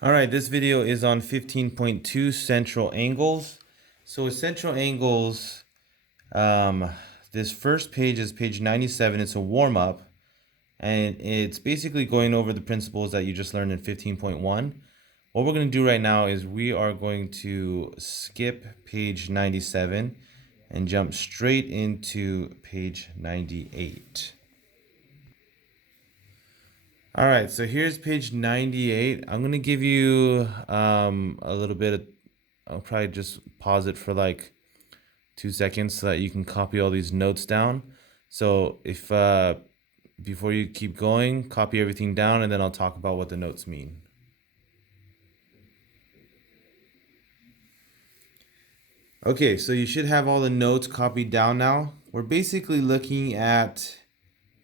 All right, this video is on 15.2 central angles. So with central angles, this first page is page 97. It's a warm-up, and it's basically going over the principles that you just learned in 15.1. What we're going to do right now is we are going to skip page 97 and jump straight into page 98. All right, so here's page 98. I'm going to give you a little bit of, I'll probably just pause it for like 2 seconds so that you can copy all these notes down. So if before you keep going, copy everything down and then I'll talk about what the notes mean. Okay, so you should have all the notes copied down now. We're basically looking at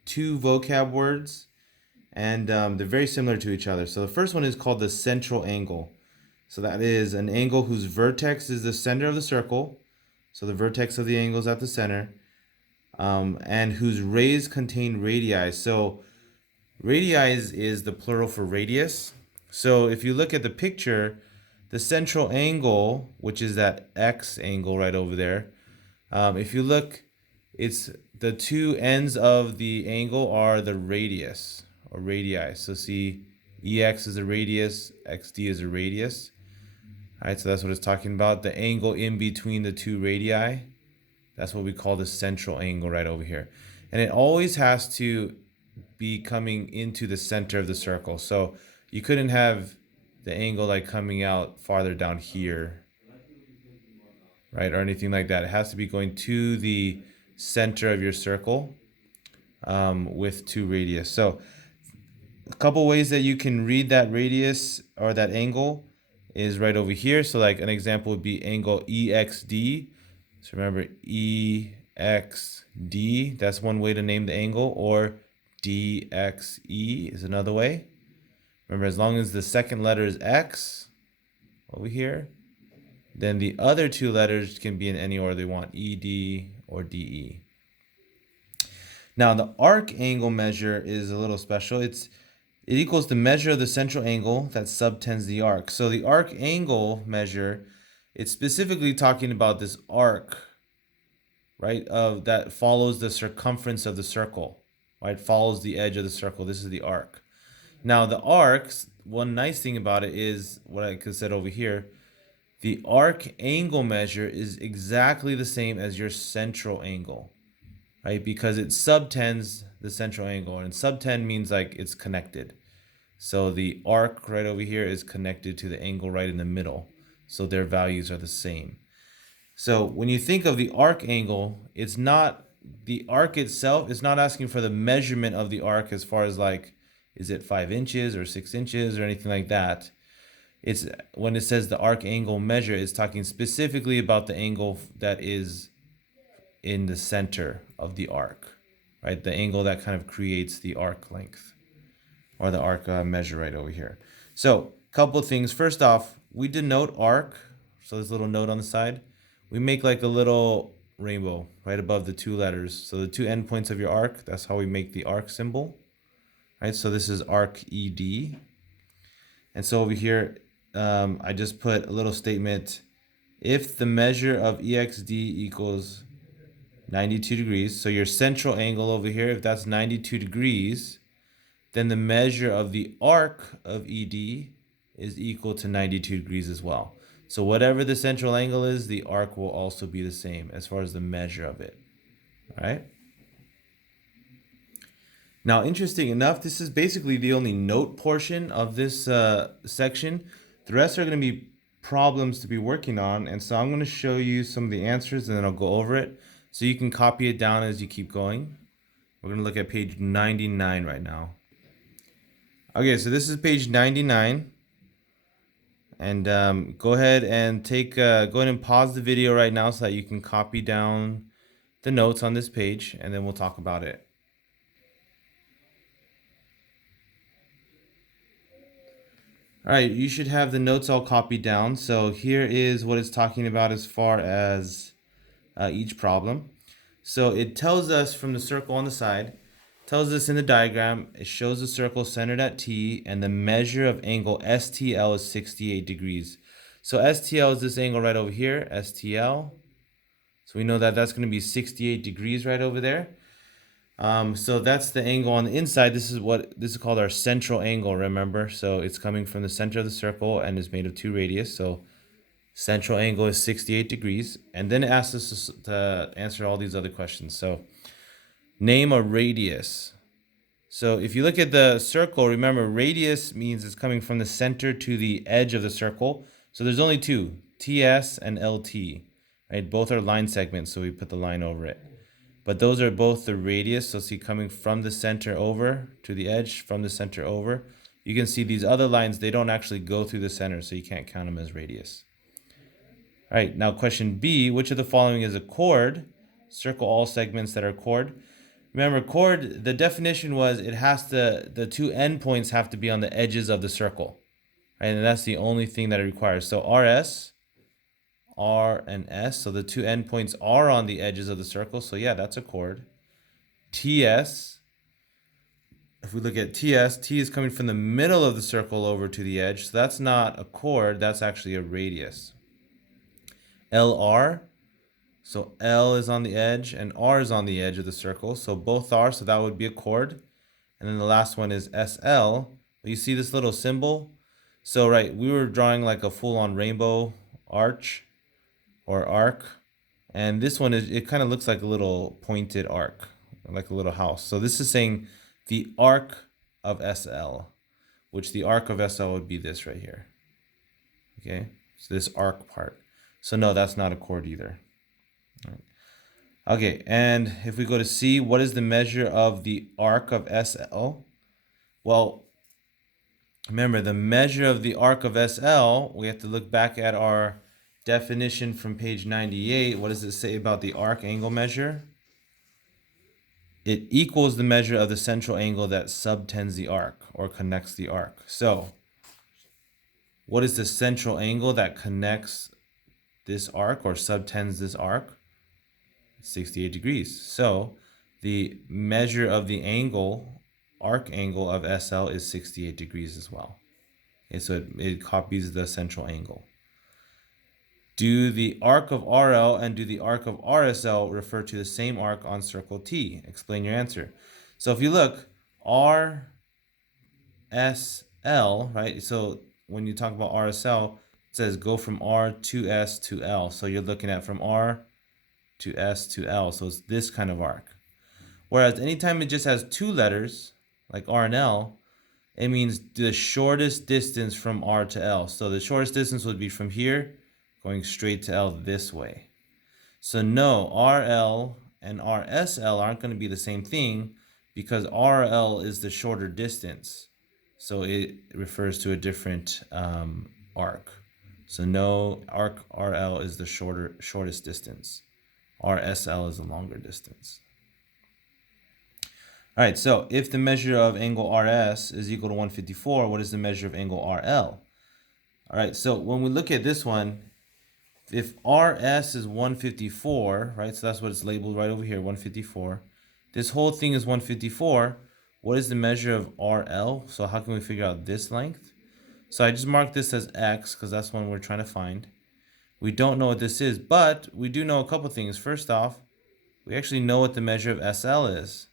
two vocab words, and they're very similar to each other. So the first one is called the central angle. So that is an angle whose vertex is the center of the circle. So the vertex of the angle is at the center, and whose rays contain radii. So radii is the plural for radius. So if you look at the picture, the central angle, which is that X angle right over there, if you look, it's the two ends of the angle are the radius or radii. So see, EX is a radius, XD is a radius. All right, so that's what it's talking about. The angle in between the two radii, that's what we call the central angle right over here. And it always has to be coming into the center of the circle. So you couldn't have the angle like coming out farther down here, right? Or anything like that. It has to be going to the center of your circle with two radius. So a couple ways that you can read that radius or that angle is right over here. So like an example would be angle EXD. So remember EXD, that's one way to name the angle, or DXE is another way. Remember, as long as the second letter is X over here, then the other two letters can be in any order they want, ED or DE. Now the arc angle measure is a little special. It equals the measure of the central angle that subtends the arc. So the arc angle measure, it's specifically talking about this arc, right, of that follows the circumference of the circle, right, follows the edge of the circle. This is the arc. Now the arcs, one nice thing about it is what I could said over here, the arc angle measure is exactly the same as your central angle, right? Because it subtends the central angle, and subtend means like it's connected. So the arc right over here is connected to the angle right in the middle. So their values are the same. So when you think of the arc angle, it's not the arc itself, it's not asking for the measurement of the arc as far as like, is it 5 inches or 6 inches or anything like that. It's when it says the arc angle measure, it's talking specifically about the angle that is in the center of the arc, right? The angle that kind of creates the arc length or the arc measure right over here. So a couple of things. First off, we denote arc. So this little note on the side, we make like a little rainbow right above the two letters. So the two endpoints of your arc, that's how we make the arc symbol, right? So this is arc ED. And so over here, I just put a little statement. If the measure of EXD equals 92 degrees, so your central angle over here, if that's 92 degrees, then the measure of the arc of ED is equal to 92 degrees as well. So whatever the central angle is, the arc will also be the same as far as the measure of it. All right. Now, interesting enough, this is basically the only note portion of this section. The rest are going to be problems to be working on. And so I'm going to show you some of the answers and then I'll go over it so you can copy it down as you keep going. We're going to look at page 99 right now. Okay, so this is page 99. And go ahead and go ahead and pause the video right now so that you can copy down the notes on this page and then we'll talk about it. All right, you should have the notes all copied down. So here is what it's talking about as far as each problem. So it tells us from the circle on the side tells us in the diagram, it shows the circle centered at T, and the measure of angle STL is 68 degrees. So STL is this angle right over here, STL. So we know that that's going to be 68 degrees right over there. So that's the angle on the inside. This is called our central angle, remember? So it's coming from the center of the circle and is made of 2 radius. So central angle is 68 degrees. And then it asks us to answer all these other questions. So name a radius. So if you look at the circle, remember radius means it's coming from the center to the edge of the circle. So there's only two, TS and LT, right? Both are line segments, so we put the line over it. But those are both the radius. So see, coming from the center over to the edge, from the center over. You can see these other lines, they don't actually go through the center, so you can't count them as radius. All right, now question B, which of the following is a chord? Circle all segments that are chord. Remember, chord, the definition was it has to, the two endpoints have to be on the edges of the circle. Right? And that's the only thing that it requires. So RS, R and S, so the two endpoints are on the edges of the circle. So yeah, that's a chord. TS, if we look at TS, T is coming from the middle of the circle over to the edge. So that's not a chord, that's actually a radius. LR, so L is on the edge and R is on the edge of the circle. So both are, so that would be a chord. And then the last one is SL. You see this little symbol? So right, we were drawing like a full-on rainbow arch or arc. And this one is, it kind of looks like a little pointed arc, like a little house. So this is saying the arc of SL, which the arc of SL would be this right here. Okay, so this arc part. So no, that's not a chord either. All right. Okay, and if we go to C, what is the measure of the arc of SL? Well, remember the measure of the arc of SL, we have to look back at our definition from page 98. What does it say about the arc angle measure? It equals the measure of the central angle that subtends the arc or connects the arc. So what is the central angle that connects this arc or subtends this arc? 68 degrees. So the measure of the angle, arc angle of SL is 68 degrees as well. Okay, so it copies the central angle. Do the arc of RL and do the arc of RSL refer to the same arc on circle T? Explain your answer. So if you look, RSL, right? So when you talk about RSL, it says go from R to S to L. So you're looking at from R to S to L. So it's this kind of arc. Whereas anytime it just has two letters, like R and L, it means the shortest distance from R to L. So the shortest distance would be from here going straight to L this way. So no, RL and RSL aren't going to be the same thing because RL is the shorter distance. So it refers to a different arc. So no, arc RL is the shortest distance. RSL is a longer distance. All right, so if the measure of angle RS is equal to 154, what is the measure of angle RL? All right, so when we look at this one, if RS is 154, right, so that's what it's labeled right over here, 154. This whole thing is 154. What is the measure of RL? So how can we figure out this length? So I just marked this as X because that's one we're trying to find. We don't know what this is, but we do know a couple things. First off, we actually know what the measure of SL is.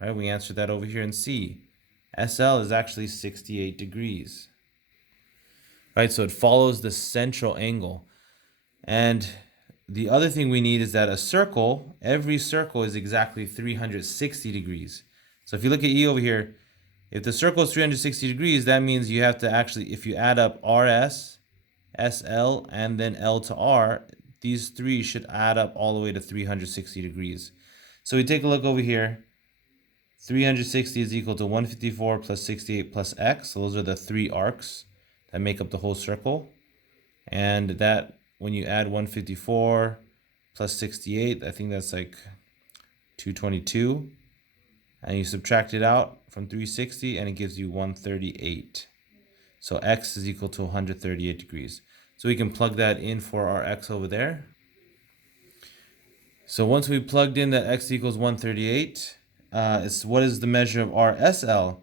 Right, we answered that over here in C. SL is actually 68 degrees. Right, so it follows the central angle. And the other thing we need is that a circle, every circle is exactly 360 degrees. So if you look at E over here, if the circle is 360 degrees, that means you have to actually, if you add up RS, SL, and then L to R, these three should add up all the way to 360 degrees. So we take a look over here. 360 is equal to 154 plus 68 plus X. So those are the three arcs that make up the whole circle. And that, when you add 154 plus 68, I think that's like 222. And you subtract it out from 360 and it gives you 138. So X is equal to 138 degrees. So we can plug that in for our X over there. So once we plugged in that X equals 138, it's what is the measure of RSL?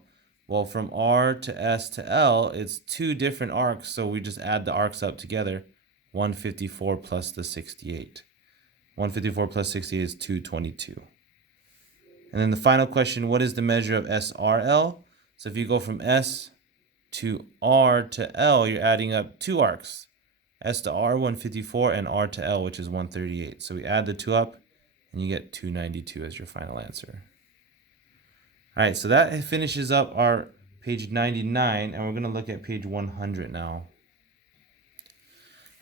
Well, from R to S to L, it's two different arcs, so we just add the arcs up together. 154 plus the 68. 154 plus 68 is 222. And then the final question, what is the measure of SRL? So if you go from S to R to L, you're adding up two arcs. S to R, 154, and R to L, which is 138. So we add the two up, and you get 292 as your final answer. All right, so that finishes up our page 99, and we're going to look at page 100 now.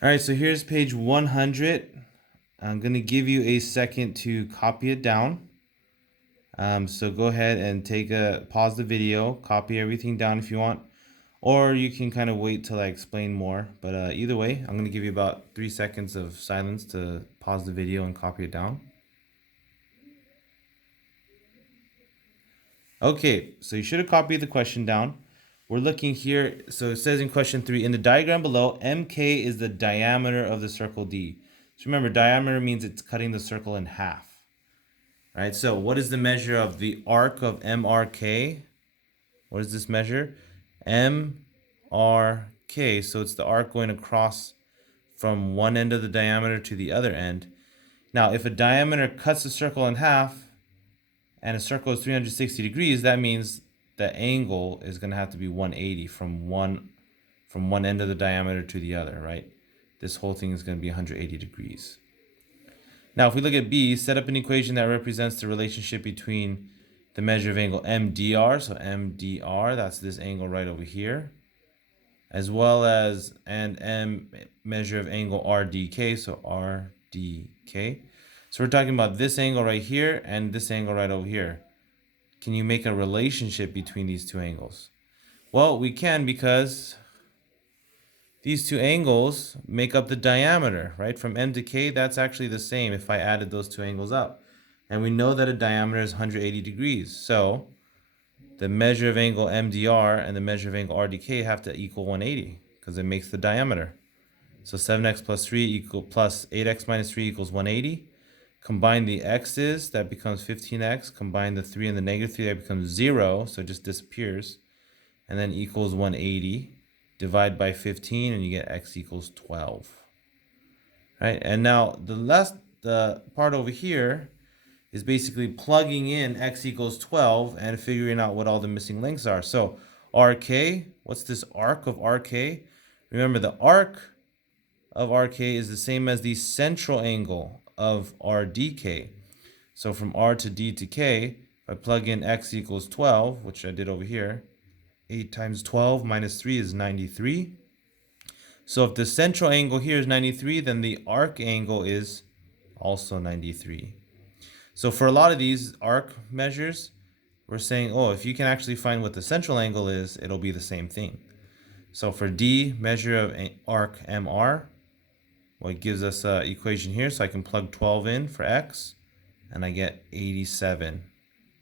All right, so here's page 100. I'm going to give you a second to copy it down. So go ahead and pause the video, copy everything down if you want, or you can kind of wait till I explain more. But either way, I'm going to give you about 3 seconds of silence to pause the video and copy it down. Okay, so you should have copied the question down. We're looking here, so it says in question 3, in the diagram below, MK is the diameter of the circle D. So remember, diameter means it's cutting the circle in half. All right, so what is the measure of the arc of MRK? What is this measure? MRK, so it's the arc going across from one end of the diameter to the other end. Now, if a diameter cuts the circle in half, and a circle is 360 degrees, that means the angle is going to have to be 180 from one end of the diameter to the other, right? This whole thing is going to be 180 degrees. Now, if we look at B, set up an equation that represents the relationship between the measure of angle MDR, so MDR, that's this angle right over here, as well as M measure of angle RDK, so RDK. So we're talking about this angle right here and this angle right over here. Can you make a relationship between these two angles? Well, we can, because these two angles make up the diameter, right? From M to K, that's actually the same if I added those two angles up. And we know that a diameter is 180 degrees. So the measure of angle MDR and the measure of angle RDK have to equal 180 because it makes the diameter. So 7x plus 3 plus 8x minus 3 equals 180. Combine the x's, that becomes 15x. Combine the 3 and the negative 3, that becomes 0, so it just disappears. And then equals 180. Divide by 15, and you get x equals 12. Right? And now the part over here is basically plugging in x equals 12 and figuring out what all the missing lengths are. So RK, what's this arc of RK? Remember, the arc of RK is the same as the central angle of RDK. So from R to D to K, if I plug in x equals 12, which I did over here, 8 times 12 minus 3 is 93. So if the central angle here is 93, then the arc angle is also 93. So for a lot of these arc measures, we're saying, oh, if you can actually find what the central angle is, it'll be the same thing. So for D, measure of arc MR, well, it gives us an equation here, so I can plug 12 in for x, and I get 87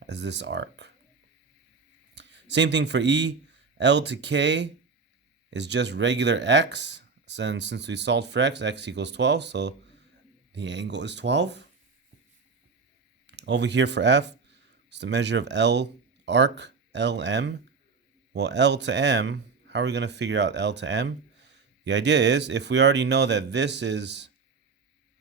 as this arc. Same thing for E. L to K is just regular x. So since we solved for x equals 12, so the angle is 12. Over here for F, it's the measure of L arc, LM. Well, L to M, how are we going to figure out L to M? The idea is, if we already know that this is,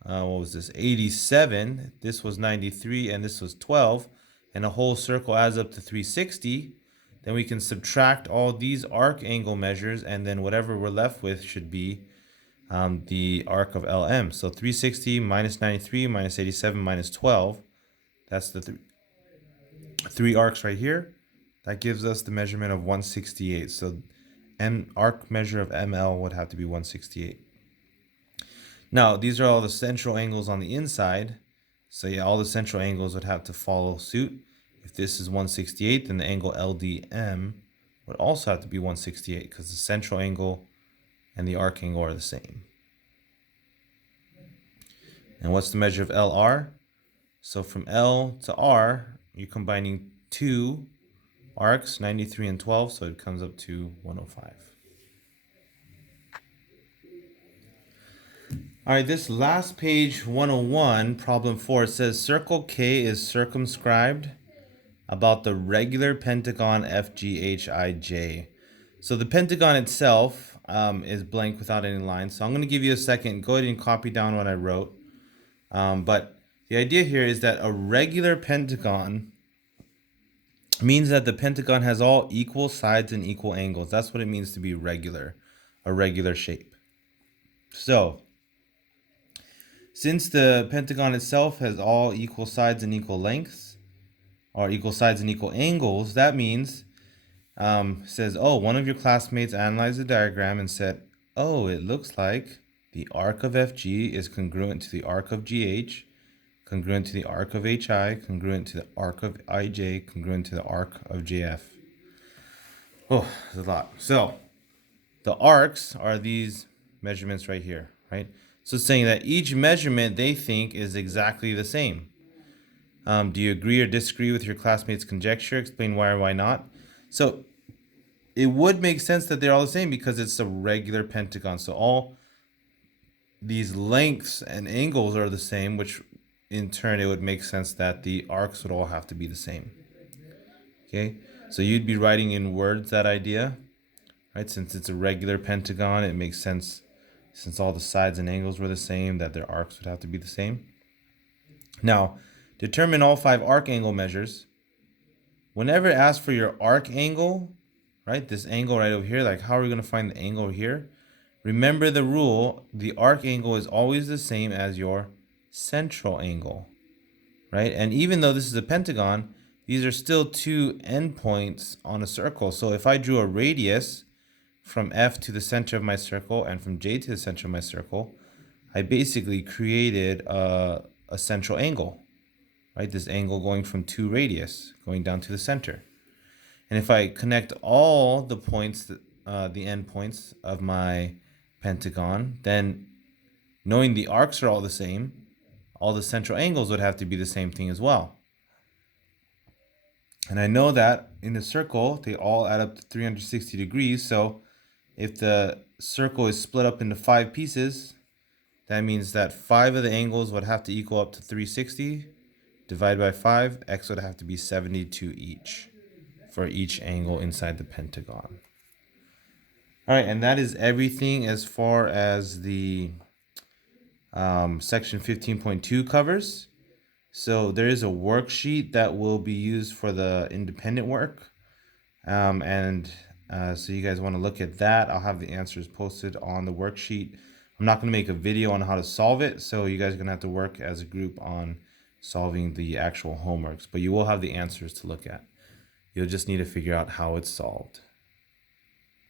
what was this, 87, this was 93, and this was 12, and a whole circle adds up to 360, then we can subtract all these arc angle measures, and then whatever we're left with should be the arc of LM. So 360 minus 93 minus 87 minus 12, that's the three arcs right here. That gives us the measurement of 168. So arc measure of ML would have to be 168. Now, these are all the central angles on the inside. So yeah, all the central angles would have to follow suit. If this is 168, then the angle LDM would also have to be 168 because the central angle and the arc angle are the same. And what's the measure of LR? So from L to R, you're combining two arcs, 93 and 12, so it comes up to 105. All right, this last page, 101, problem 4, it says circle K is circumscribed about the regular pentagon FGHIJ. So the pentagon itself is blank without any lines. So I'm going to give you a second. Go ahead and copy down what I wrote. But the idea here is that a regular pentagon means that the pentagon has all equal sides and equal angles. That's what it means to be regular, a regular shape. So since the pentagon itself has all equal sides and equal lengths, or equal sides and equal angles, that means says, oh, one of your classmates analyzed the diagram and said, oh, it looks like the arc of FG is congruent to the arc of GH, congruent to the arc of HI, congruent to the arc of IJ, congruent to the arc of JF. Oh, there's a lot. So the arcs are these measurements right here, right? So it's saying that each measurement they think is exactly the same. Do you agree or disagree with your classmate's conjecture? Explain why or why not. So it would make sense that they're all the same because it's a regular pentagon. So all these lengths and angles are the same, which in turn it would make sense that the arcs would all have to be the same. Okay, so you'd be writing in words that idea, right? Since it's a regular pentagon, it makes sense, since all the sides and angles were the same, that their arcs would have to be the same. Now, determine all 5 arc angle measures. Whenever asked for your arc angle, right, this angle right over here, like how are we going to find the angle here? Remember the rule, the arc angle is always the same as your central angle, right? And even though this is a pentagon, these are still 2 endpoints on a circle. So if I drew a radius from F to the center of my circle and from J to the center of my circle, I basically created a central angle, right? This angle going from 2 radius going down to the center. And if I connect all the points, the endpoints of my pentagon, then knowing the arcs are all the same, all the central angles would have to be the same thing as well. And I know that in the circle, they all add up to 360 degrees. So if the circle is split up into 5 pieces, that means that 5 of the angles would have to equal up to 360. Divide by 5, x would have to be 72 each for each angle inside the pentagon. All right, and that is everything as far as the section 15.2 covers. So there is a worksheet that will be used for the independent work. So you guys want to look at that. I'll have the answers posted on the worksheet. I'm not going to make a video on how to solve it, so you guys are going to have to work as a group on solving the actual homeworks, but you will have the answers to look at. You'll just need to figure out how it's solved.